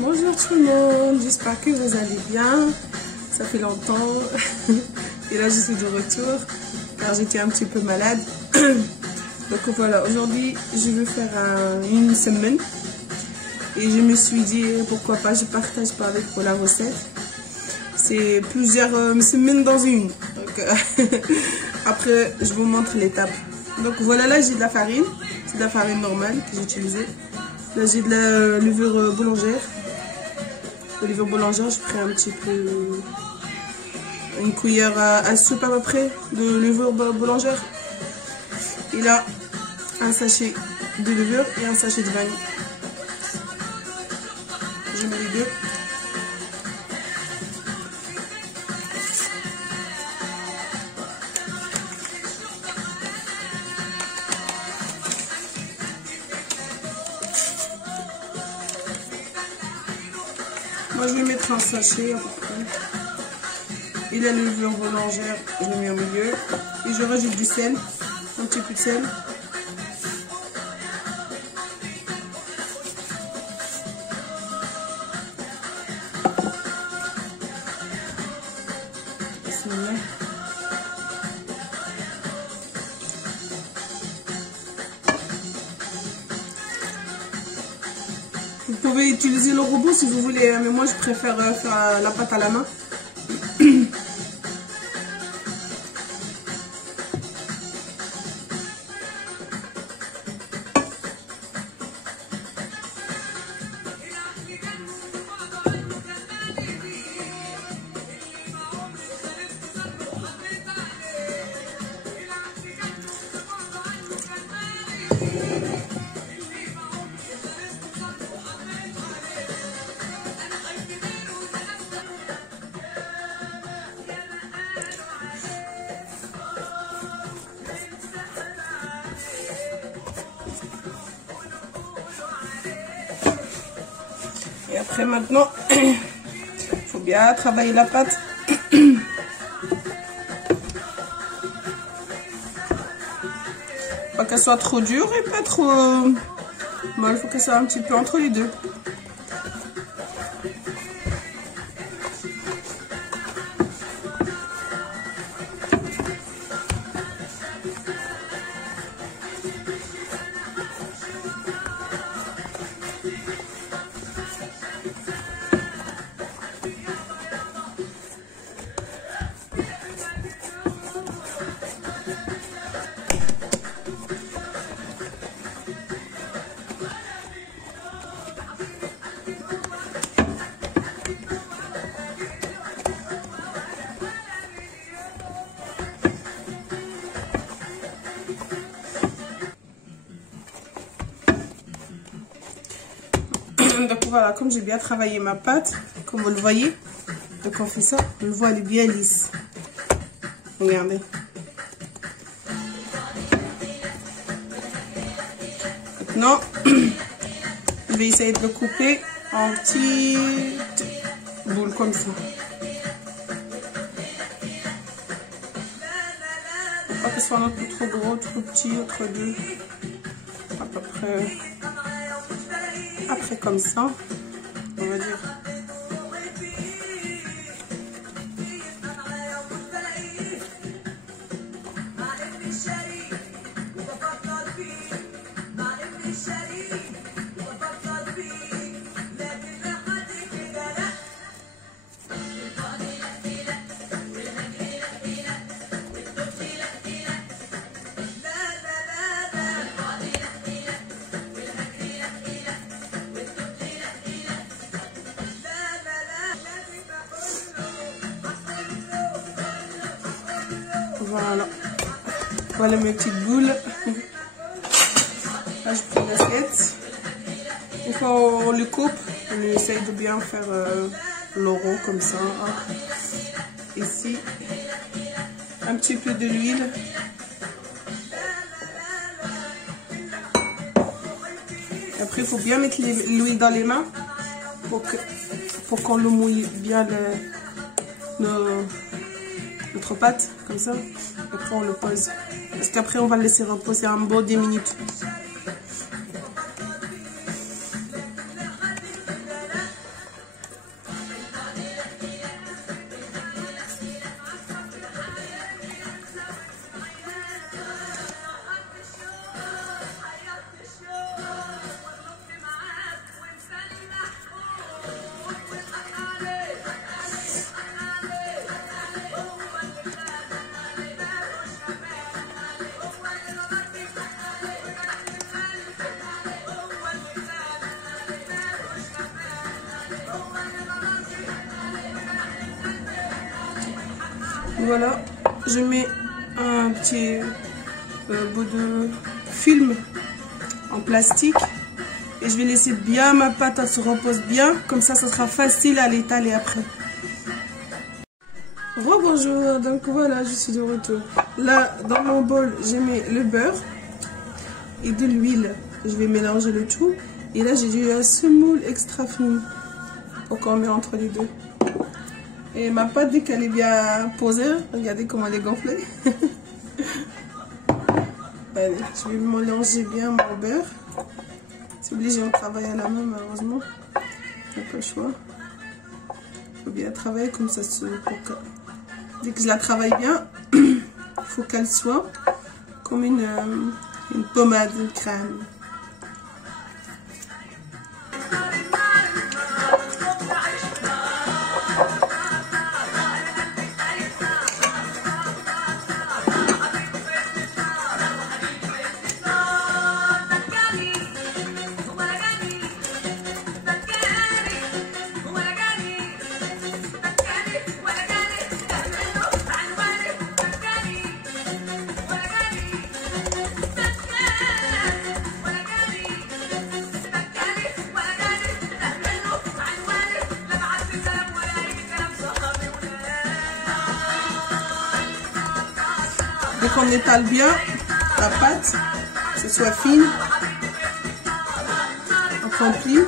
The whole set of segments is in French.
Bonjour tout le monde, j'espère que vous allez bien. Ça fait longtemps et là je suis de retour car j'étais un petit peu malade. Donc voilà, aujourd'hui je vais faire une semaine et je me suis dit pourquoi pas je partage pas avec vous la recette. C'est plusieurs semaines dans une. Donc après je vous montre l'étape. Donc voilà, là j'ai de la farine, c'est de la farine normale que j'ai utilisée. Là j'ai de la levure boulangère. De levure boulangère, je prends un petit peu, une cuillère à soupe à peu près de levure boulangère. Et là, un sachet de levure et un sachet de vanille. Je mets les deux. Moi, je vais mettre un sachet à peu près. Et la levure boulangère, je le mets au milieu. Et je rajoute du sel, un petit peu de sel. Vous pouvez utiliser le robot si vous voulez, mais moi je préfère faire la pâte à la main. Et après maintenant, il faut bien travailler la pâte. Pas qu'elle soit trop dure et pas trop molle, il faut qu'elle soit un petit peu entre les deux. Donc voilà, comme j'ai bien travaillé ma pâte, comme vous le voyez, donc on fait ça, on le voit, elle est bien lisse. Regardez. Maintenant, je vais essayer de le couper en petites boules comme ça. Faut pas que ce soit un peu trop gros, trop petit, entre deux. À peu près. Après comme ça, on va dire. Voilà. Voilà mes petites boules. Là, je prends l'assiette. Une fois on le coupe, on essaye de bien faire le rond comme ça. Hop. Ici, un petit peu de l'huile. Après, il faut bien mettre l'huile dans les mains pour qu'on le mouille bien notre pâte, comme ça. Après, on le pose. Parce qu'après, on va le laisser reposer un bon 10 minutes. Voilà, je mets un petit bout de film en plastique et je vais laisser bien ma pâte, elle se repose bien, comme ça sera facile à l'étaler après. Rebonjour, donc voilà, je suis de retour. Là, dans mon bol, j'ai mis le beurre et de l'huile. Je vais mélanger le tout. Et là, j'ai du semoule extra fine pour qu'on met entre les deux. Et ma pâte, dès qu'elle est bien posée, regardez comment elle est gonflée. Allez, je vais mélanger bien mon beurre. C'est obligé de travailler à la main, malheureusement. Il n'y a pas le choix. Il faut bien travailler comme ça. Dès que je la travaille bien, il faut qu'elle soit comme une pommade, une crème. Dès qu'on étale bien la pâte, que ce soit fine, accomplie.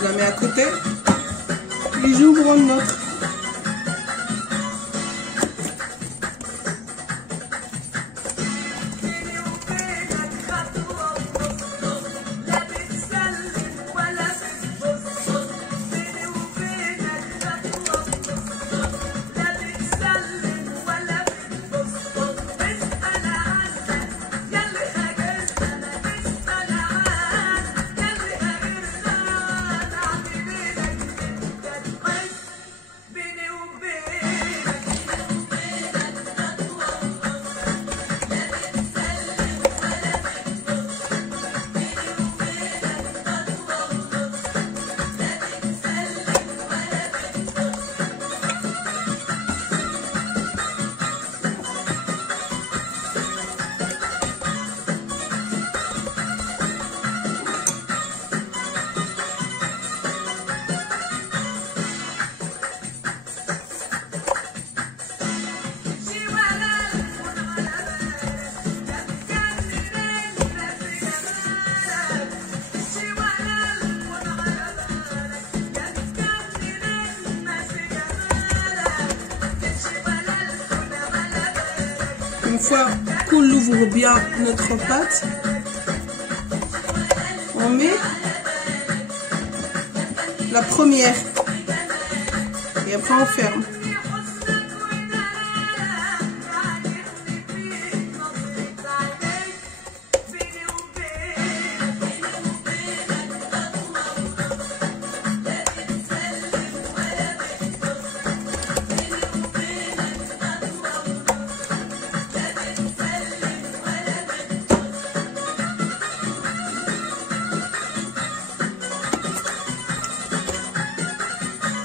Je la mets à côté et j'ouvre une autre. Une fois qu'on ouvre bien notre pâte, on met la première et après on ferme.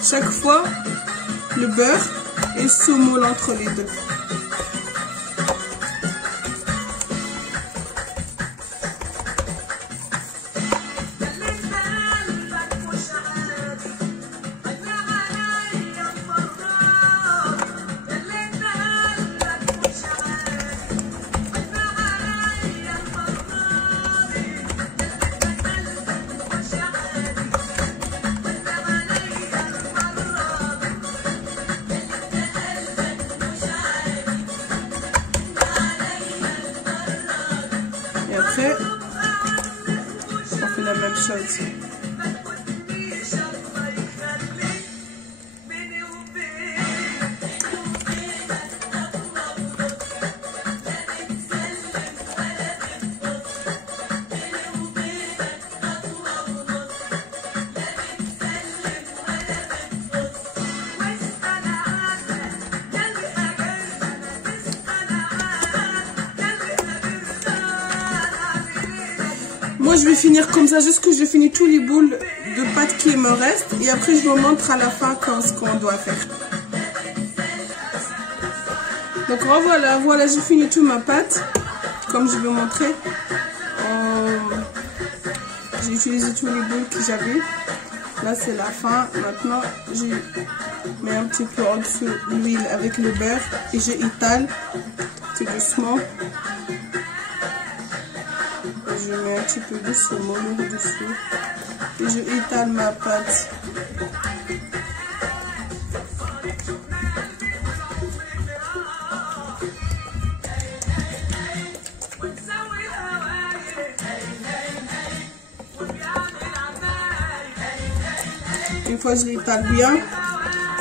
Chaque fois, le beurre est semoule entre les deux. Et après, on fait la même chose. moi je vais finir comme ça, juste que je finis tous les boules de pâte qui me restent. Et après je vous montre à la fin ce qu'on doit faire. Donc voilà, voilà, j'ai fini toute ma pâte. Comme je vais vous montrer. J'ai utilisé tous les boules que j'avais. Là c'est la fin. Maintenant je mets un petit peu en dessous l'huile avec le beurre. Et je étale tout doucement. Je mets un petit peu de saumon dessus et je étale ma pâte. Une fois que je l'étale bien,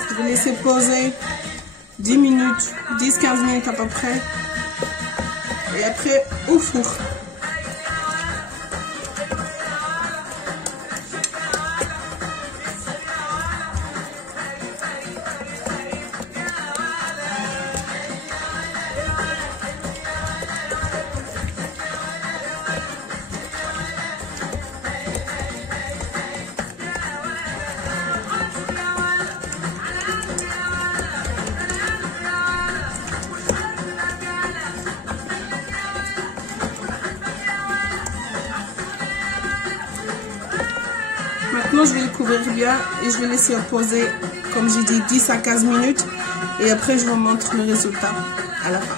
je vais laisser poser 10 minutes, 10-15 minutes à peu près. Et après au four. Maintenant, je vais le couvrir bien et je vais laisser reposer, comme j'ai dit, 10 à 15 minutes. Et après, je vous montre le résultat à la fin.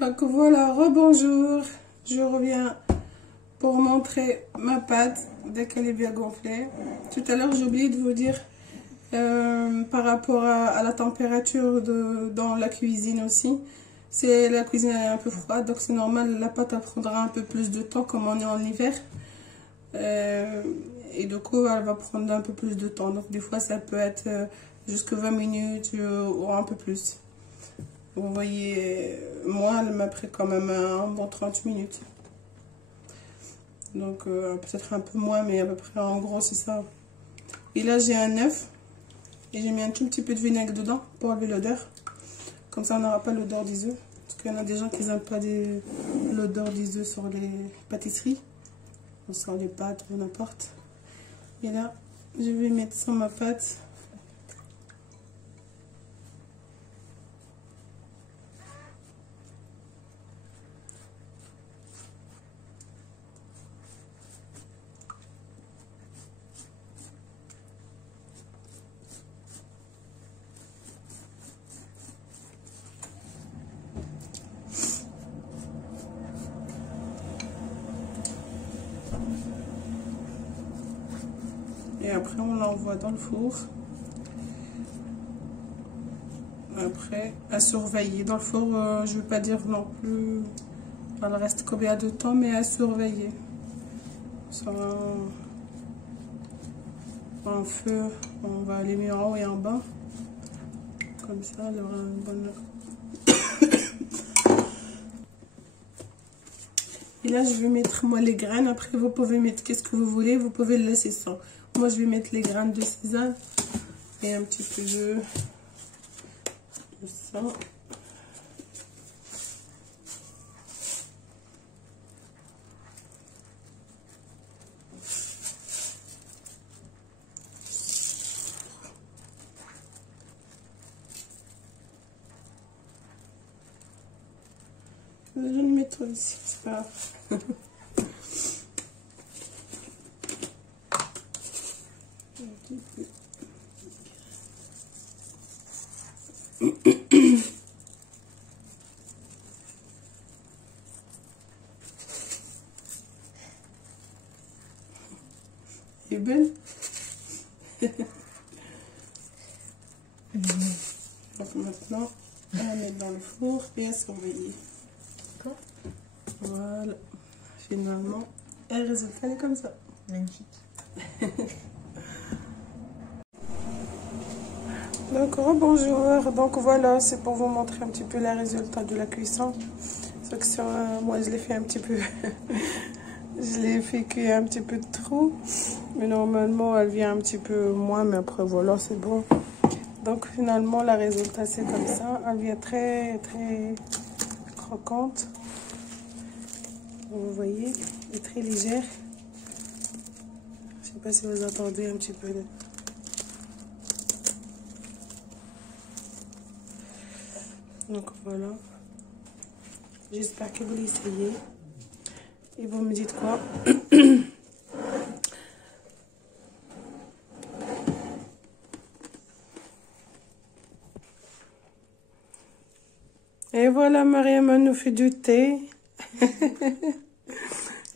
Donc voilà, rebonjour. Je reviens pour montrer ma pâte dès qu'elle est bien gonflée. Tout à l'heure, j'ai oublié de vous dire par rapport à la température dans la cuisine aussi. C'est la cuisine est un peu froide, donc c'est normal, la pâte elle prendra un peu plus de temps comme on est en hiver. Et du coup elle va prendre un peu plus de temps, donc des fois ça peut être jusqu'à 20 minutes ou un peu plus. Vous voyez, moi elle m'a pris quand même un bon 30 minutes, donc peut-être un peu moins, mais à peu près en gros c'est ça. Et là j'ai un œuf et j'ai mis un tout petit peu de vinaigre dedans pour enlever l'odeur, comme ça on n'aura pas l'odeur des œufs, parce qu'il y en a des gens qui n'aiment pas l'odeur des œufs sur les pâtisseries, sur les pâtes ou n'importe. Et là je vais mettre sur ma pâte et après on l'envoie dans le four. Après à surveiller dans le four, je ne vais pas dire non plus elle reste combien de temps, mais à surveiller sur un feu, on va allumer en haut et en bas, comme ça elle aura une bonne. Et là je vais mettre moi les graines. Après vous pouvez mettre qu'est-ce que vous voulez, vous pouvez le laisser sans. Moi je vais mettre les graines de sésame et un petit peu de ça. Je vais le mettre ici, c'est pas grave. Elle est belle. Donc maintenant, on va mettre dans le four et à surveiller. Voilà. Finalement, et le résultat est comme ça. Magnifique. Donc rebonjour. Donc voilà, c'est pour vous montrer un petit peu les résultats de la cuisson. Sauf que moi je l'ai fait un petit peu. Je l'ai fait cuire un petit peu trop. Mais normalement elle vient un petit peu moins. Mais après voilà, c'est bon. Donc finalement le résultat c'est comme ça. Elle vient très très croquante. Vous voyez, elle est très légère. Je sais pas si vous entendez un petit peu. Donc voilà. J'espère que vous l'essayez. Et vous me dites quoi? Et voilà, Mariam nous fait du thé.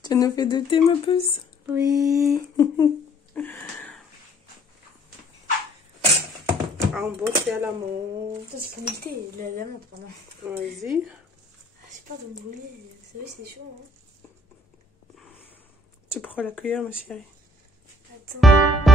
Tu nous fais du thé, ma puce? Oui. Un beau thé à la menthe. Attends, c'est pour le thé, la menthe, pardon. Vas-y. J'ai peur de me brûler. Vous savez, c'est chaud, hein. Tu prends la cuillère, ma chérie. Attends.